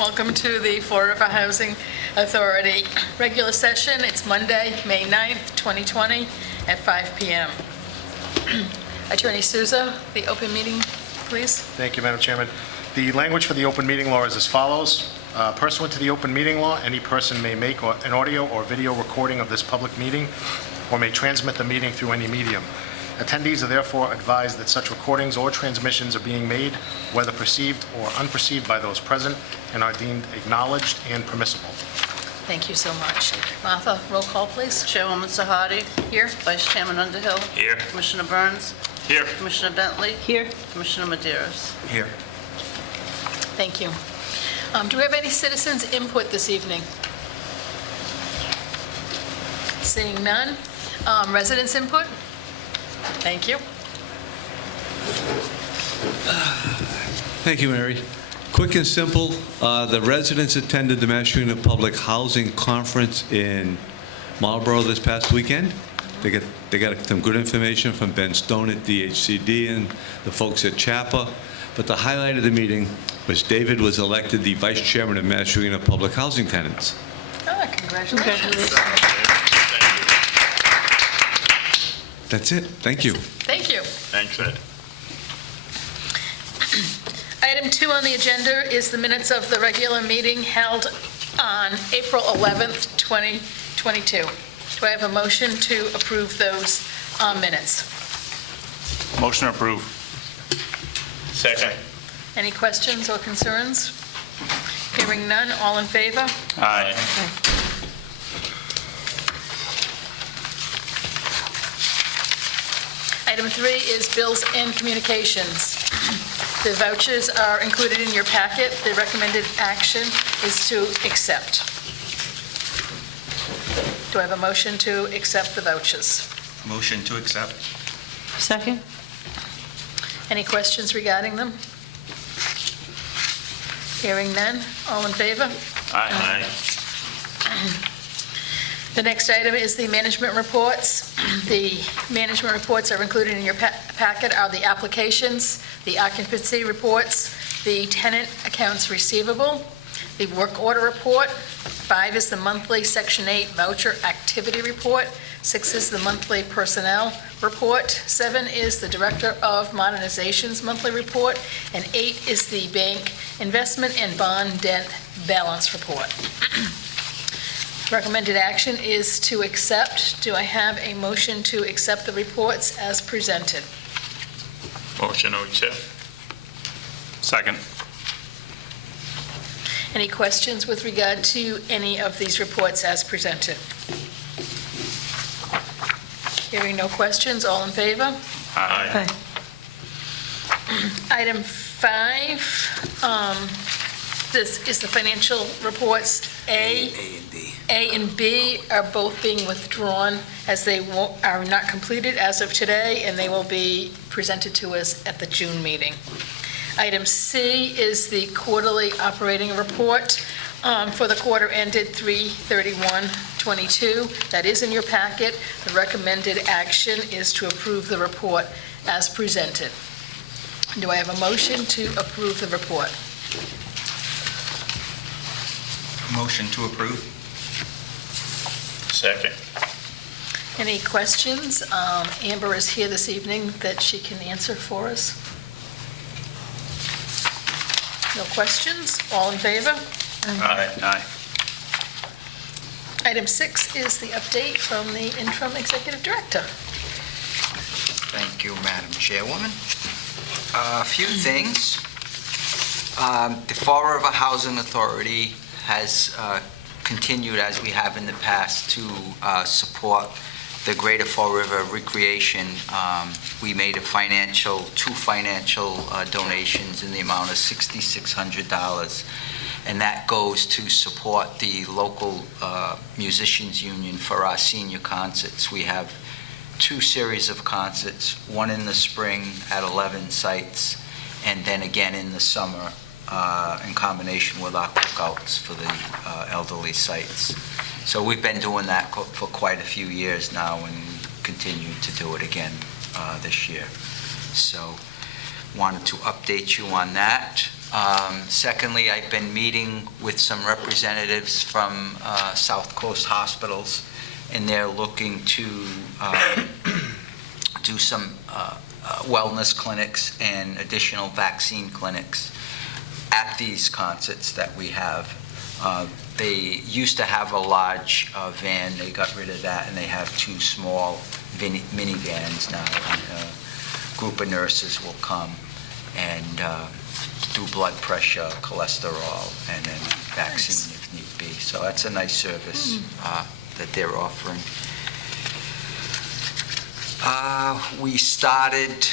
Welcome to the Fall River Housing Authority regular session. It's Monday, May 9th, 2020 at 5 p.m. Attorney Souza, the open meeting, please. Thank you, Madam Chairman. The language for the open meeting law is as follows. Pursuant to the open meeting law, any person may make an audio or video recording of this public meeting or may transmit the meeting through any medium. Attendees are therefore advised that such recordings or transmissions are being made, whether perceived or unperceived by those present, and are deemed acknowledged and permissible. Thank you so much. Martha, roll call, please. Chairwoman Sahadi. Here. Vice Chairman Underhill. Here. Commissioner Burns. Here. Commissioner Bentley. Here. Commissioner Medeiros. Here. Thank you. Do we have any citizens' input this evening? Seeing none. Residents' input? Thank you. Thank you, Mary. Quick and simple, the residents attended the Massachusetts Public Housing Conference in Marlborough this past weekend. They got some good information from Ben Stone at DHCD and the folks at CHAPA. But the highlight of the meeting was David was elected the Vice Chairman of Massachusetts Public Housing Tenants. Oh, congratulations. That's it. Thank you. Thank you. Thanks, Ed. Item 2 on the agenda is the minutes of the regular meeting held on April 11th, 2022. Do I have a motion to approve those minutes? Motion approved. Second. Any questions or concerns? Hearing none, all in favor? Aye. Item 3 is bills and communications. The vouchers are included in your packet. The recommended action is to accept. Do I have a motion to accept the vouchers? Motion to accept. Second. Any questions regarding them? Hearing none, all in favor? Aye. The next item is the management reports. The management reports are included in your packet are the applications, the occupancy reports, the tenant accounts receivable, the work order report. 5 is the monthly Section 8 voucher activity report. 6 is the monthly personnel report. 7 is the Director of Modernization's monthly report. And 8 is the bank investment and bond debt balance report. Recommended action is to accept. Do I have a motion to accept the reports as presented? Motion to accept. Second. Any questions with regard to any of these reports as presented? Hearing no questions, all in favor? Aye. Item 5, this is the financial reports. A and B are both being withdrawn as they are not completed as of today, and they will be presented to us at the June meeting. Item C is the quarterly operating report for the quarter ended 3/31/22. That is in your packet. The recommended action is to approve the report as presented. Do I have a motion to approve the report? Motion to approve. Second. Any questions? Amber is here this evening that she can answer for us. No questions? All in favor? Aye. Item 6 is the update from the interim executive director. Thank you, Madam Chairwoman. A few things. The Fall River Housing Authority has continued, as we have in the past, to support the Greater Fall River Recreation. We made two financial donations in the amount of $6,600, and that goes to support the local musicians union for our senior concerts. We have 2 series of concerts, one in the spring at 11 sites, and then again in the summer in combination with our cookouts for the elderly sites. So we've been doing that for quite a few years now and continue to do it again this year. So wanted to update you on that. Secondly, I've been meeting with some representatives from South Coast Hospitals, and they're looking to do some wellness clinics and additional vaccine clinics at these concerts that we have. They used to have a large van. They got rid of that, and they have 2 small minivans now. And a group of nurses will come and do blood pressure, cholesterol, and then vaccine if need be. So that's a nice service that they're offering. We started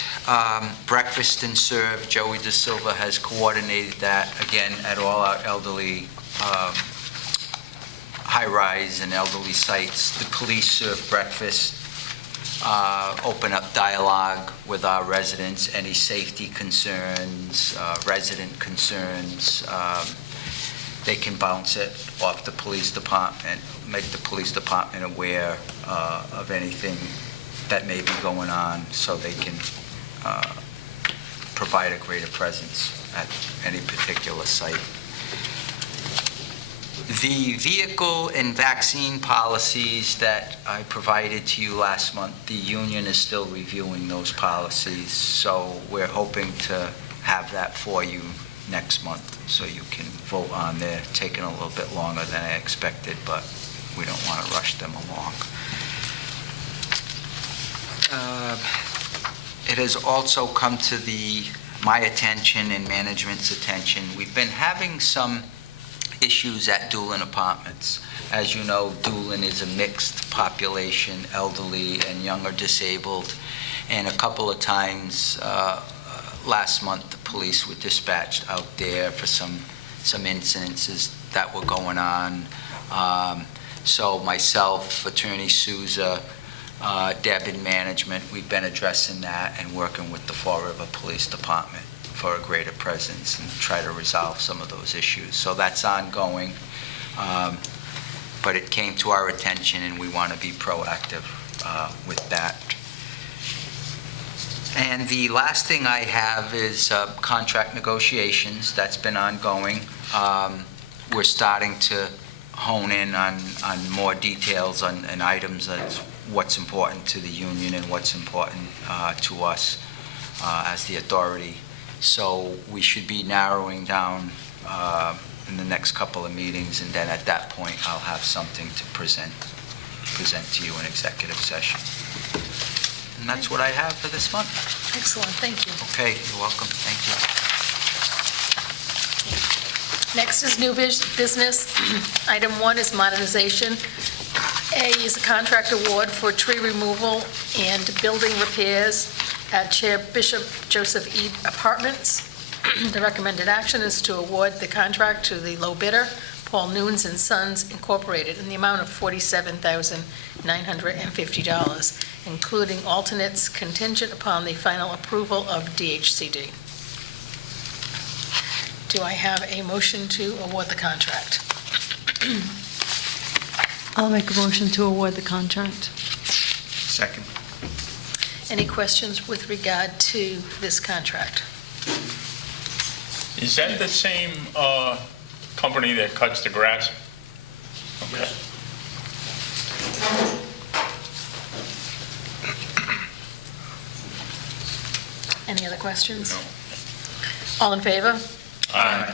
breakfast and serve. Joey De Silva has coordinated that, again, at all our elderly high-rise and elderly sites. The police serve breakfast, open up dialogue with our residents, any safety concerns, resident concerns. They can bounce it off the police department, make the police department aware of anything that may be going on, so they can provide a greater presence at any particular site. The vehicle and vaccine policies that I provided to you last month, the union is still reviewing those policies, so we're hoping to have that for you next month, so you can vote on. They're taking a little bit longer than I expected, but we don't want to rush them along. It has also come to my attention and management's attention. We've been having some issues at Doolin Apartments. As you know, Doolin is a mixed population, elderly and younger disabled, and a couple of times last month the police were dispatched out there for some incidences that were going on. So myself, Attorney Souza, Deb in management, we've been addressing that and working with the Fall River Police Department for a greater presence and try to resolve some of those issues. So that's ongoing, but it came to our attention and we want to be proactive with that. And the last thing I have is contract negotiations. That's been ongoing. We're starting to hone in on more details and items as what's important to the union and what's important to us as the authority. So we should be narrowing down in the next couple of meetings, and then at that point I'll have something to present to you in executive session. And that's what I have for this month. Excellent, thank you. Okay, you're welcome. Thank you. Next is new business. Item 1 is modernization. A is a contract award for tree removal and building repairs at Chair Bishop Joseph E. Apartments. The recommended action is to award the contract to the low bidder, Paul Nunes and Sons Incorporated, in the amount of $47,950, including alternates contingent upon the final approval of DHCD. Do I have a motion to award the contract? I'll make a motion to award the contract. Second. Any questions with regard to this contract? Is that the same company that cuts the grass? Okay. Any other questions? No. All in favor? Aye.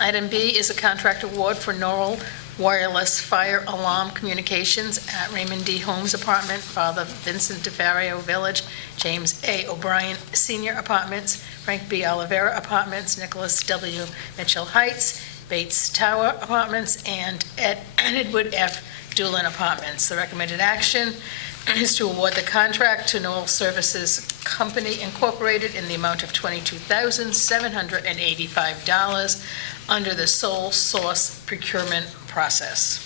Item B is a contract award for Norrell Wireless Fire Alarm Communications at Raymond D. Holmes Apartment, Father Vincent DeFario Village, James A. O'Brien Senior Apartments, Frank B. Oliveira Apartments, Nicholas W. Mitchell Heights, Bates Tower Apartments, and Edward F. Doolin Apartments. The recommended action is to award the contract to Knoll Services Company Incorporated in the amount of $22,785 under the sole source procurement process.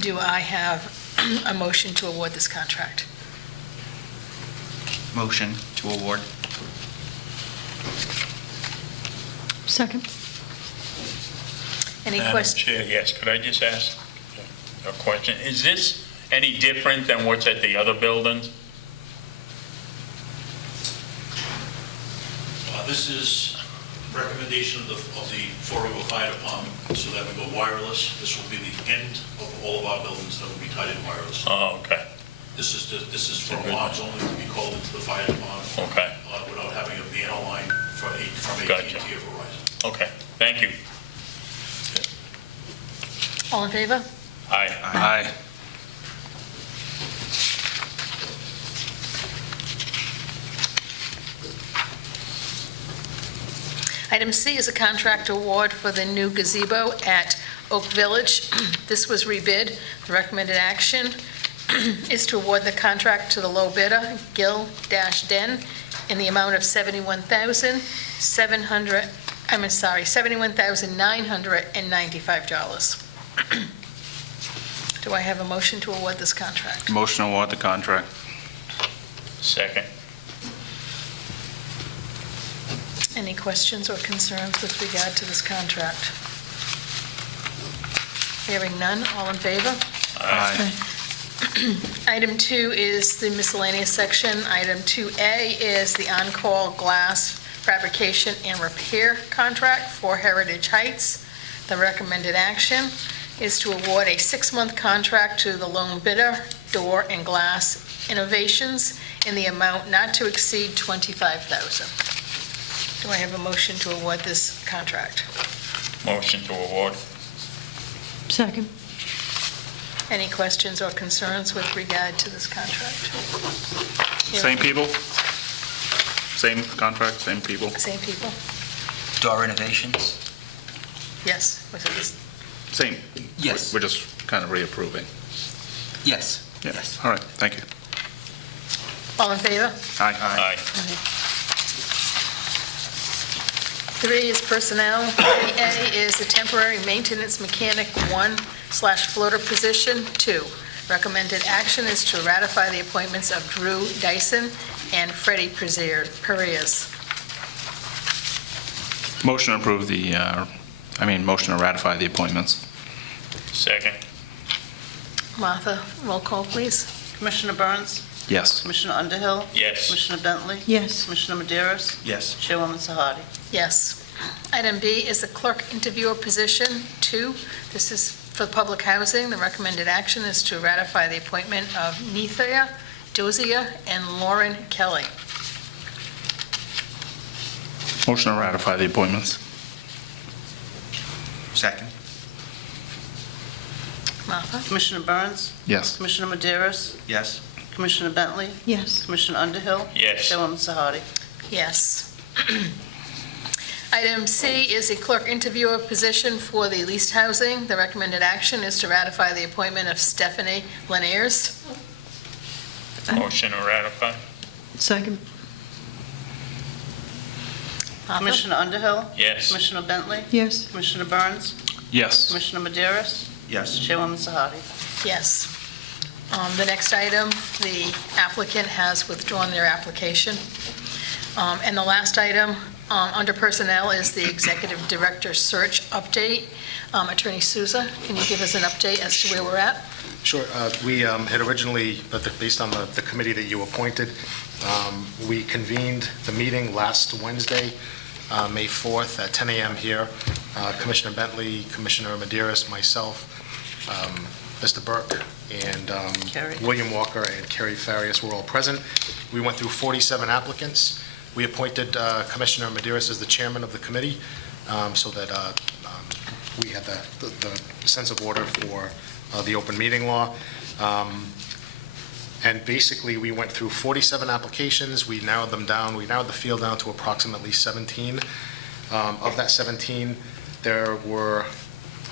Do I have a motion to award this contract? Motion to award. Second. Any Madam questions? Chair, yes, could I just ask a question? Is this any different than what's at the other buildings? This is recommendation of the Fall River Fire Department, so that we go wireless. This will be the end of all of our buildings that will be tied in wireless. Oh, okay, This is for alarms only to be called into the fire department. okay, Without having a banner line from AT&T Gotcha. or Verizon. okay, thank you. All in favor? Aye. Aye. Item C is a contract award for the new gazebo at Oak Village. This was rebid. The recommended action is to award the contract to the low bidder, Gill-Den, in the amount of $71,995. Do I have a motion to award this contract? Motion to award the contract. Second. Any questions or concerns with regard to this contract? Hearing none, all in favor? Aye. Item 2 is the miscellaneous section. Item 2A is the on-call glass fabrication and repair contract for Heritage Heights. The recommended action is to award a 6-month contract to the lone bidder, Door and Glass Innovations, in the amount not to exceed $25,000. Do I have a motion to award this contract? Motion to award. Second. Any questions or concerns with regard to this contract? Same people? Same contract, same people? Same people? Door Innovations? Yes. Was it this? Same. Yes. We're just kind of reapproving. Yes. Yes. All right, thank you. All in favor? Aye. Aye. 3 is personnel. 3A is the temporary maintenance mechanic 1/floater position 2. Recommended action is to ratify the appointments of Drew Dyson and Freddie Perez. Motion to approve motion to ratify the appointments. Second. Martha, roll call, please. Commissioner Burns, Yes. Commissioner Underhill, Yes. Commissioner Bentley, Yes. Commissioner Maderos, Yes. Chairwoman Sahadi. Yes. Item B is the clerk interviewer position 2. This is for public housing. The recommended action is to ratify the appointment of Nithya Dozier and Lauren Kelly. Motion to ratify the appointments. Second. Martha? Commissioner Burns, Yes. Commissioner Maderos, Yes. Commissioner Bentley, Yes. Commissioner Underhill, Yes. Chairwoman Sahadi. Yes. Item C is a clerk interviewer position for the leased housing. The recommended action is to ratify the appointment of Stephanie Laniers. Motion to ratify. Second. Martha? Commissioner Underhill, Yes. Commissioner Bentley, Yes. Commissioner Burns, Yes. Commissioner Maderos, Yes. Chairwoman Sahadi. Yes. The next item, the applicant has withdrawn their application. And the last item, under personnel, is the executive director search update. Attorney Souza, can you give us an update as to where we're at? Sure. We had originally, based on the committee that you appointed, we convened the meeting last Wednesday, May 4th at 10 a.m. here. Commissioner Bentley, Commissioner Maderos, myself, Mr. Burke, and Kerry. William Walker and Kerry Farias were all present. We went through 47 applicants. We appointed Commissioner Maderos as the chairman of the committee so that we had the sense of order for the open meeting law. And basically, we went through 47 applications. We narrowed them down. We narrowed the field down to approximately 17. Of that 17, there were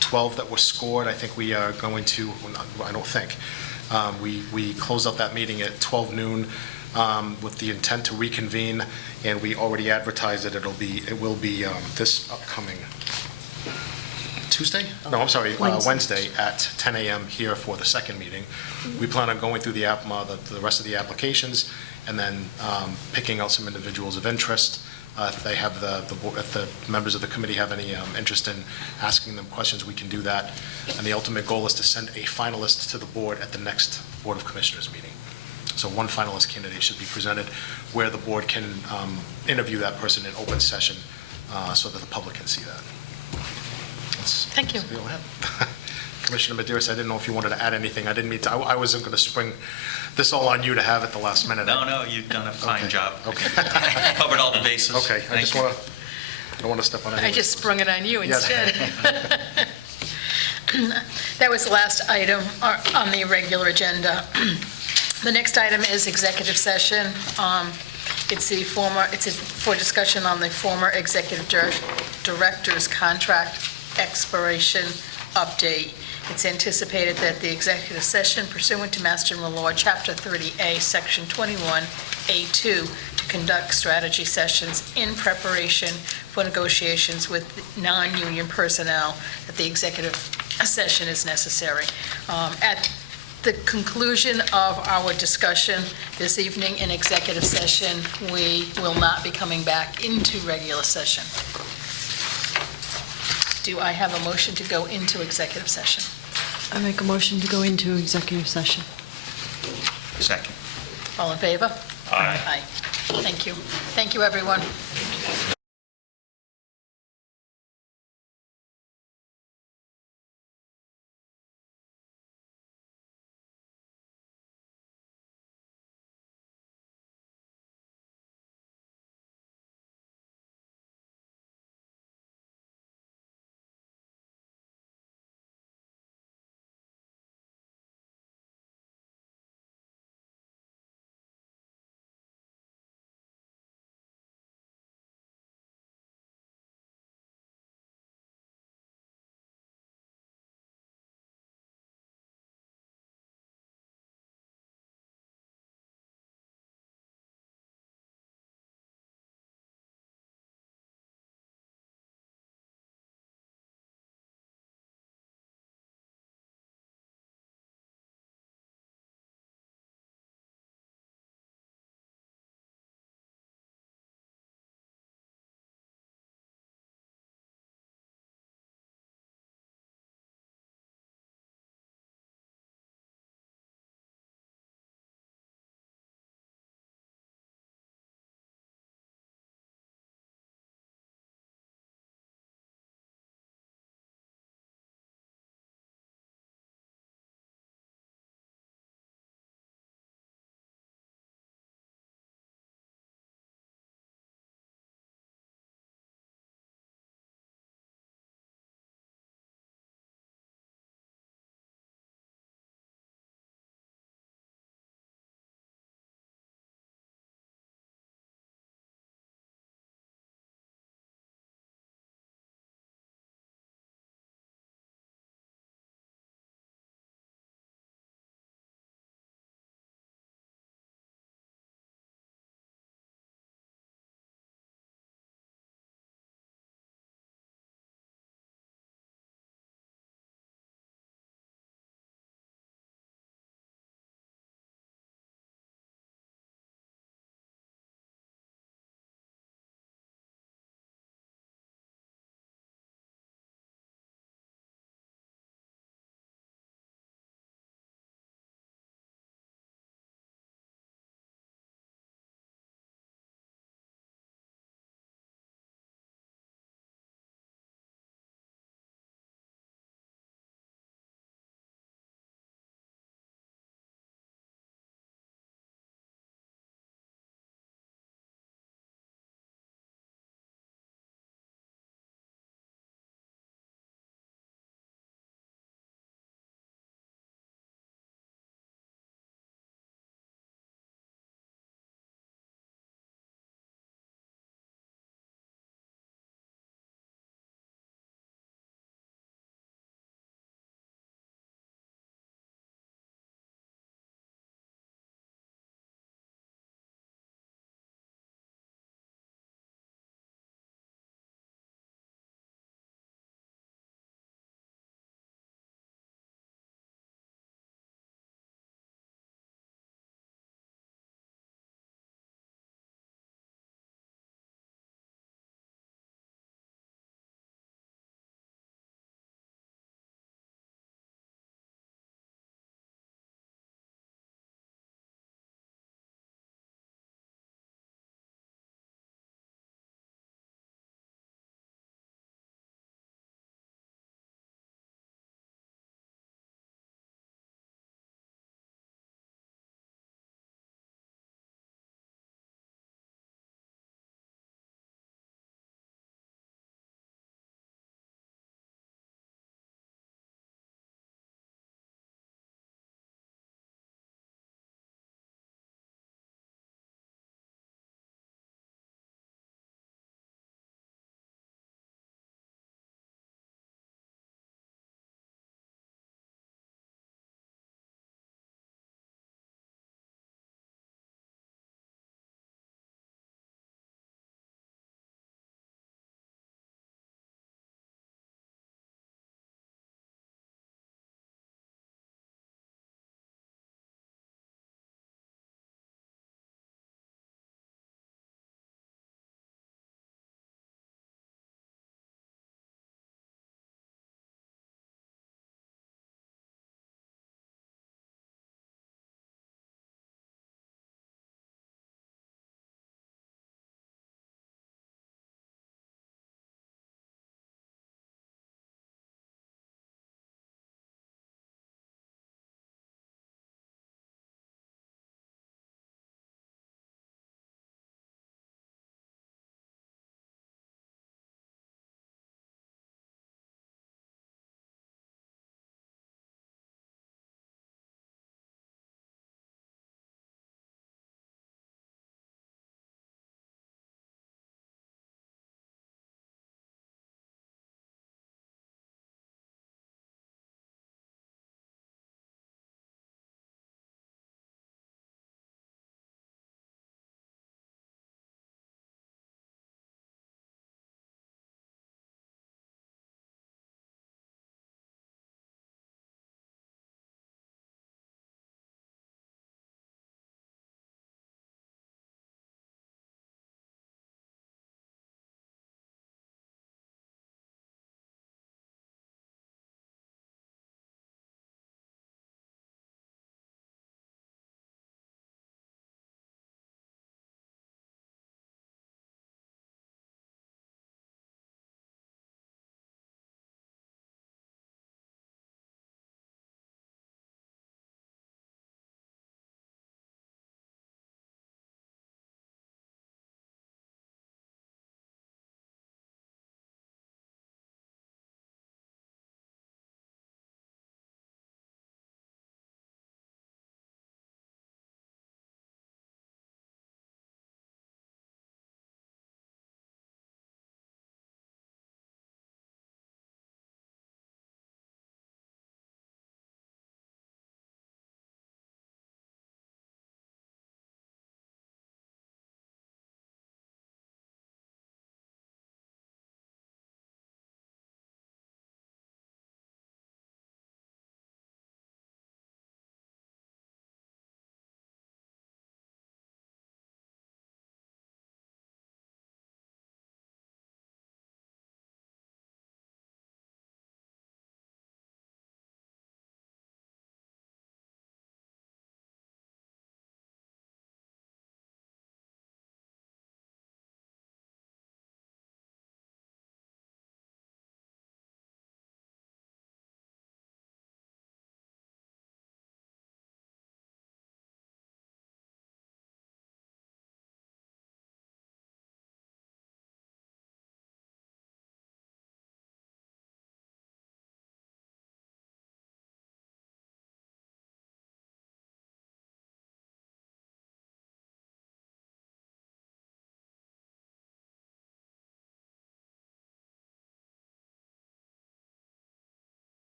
12 that were scored. I think we are going to, I don't think, we closed out that meeting at 12 noon with the intent to reconvene, and we already advertised that it will be this upcoming Tuesday? No, I'm sorry, Wednesday at 10 a.m. here for the second meeting. We plan on going through the rest of the applications and then picking out some individuals of interest. If they have if the members of the committee have any interest in asking them questions, we can do that. And the ultimate goal is to send a finalist to the board at the next Board of Commissioners meeting. So one finalist candidate should be presented where the board can interview that person in open session so that the public can see that. Thank you. That's all I have. Commissioner Maderas, I didn't know if you wanted to add anything. I didn't mean to, I wasn't going to spring this all on you to have at the last minute. No, you've done a fine Okay. job. Okay. Covered all the bases. Okay, I Thank just you. want to, I don't want to step on any. I just sprung it on you Yes. instead. That was the last item on the regular agenda. The next item is executive session. It's for discussion on the former executive director's contract expiration update. It's anticipated that the executive session pursuant to Mass General Law, Chapter 30A, Section 21A2, to conduct strategy sessions in preparation for negotiations with non-union personnel, that the executive session is necessary. At the conclusion of our discussion this evening in executive session, we will not be coming back into regular session. Do I have a motion to go into executive session? I make a motion to go into executive session. Second. All in favor? Aye. Aye. Thank you. Thank you, everyone.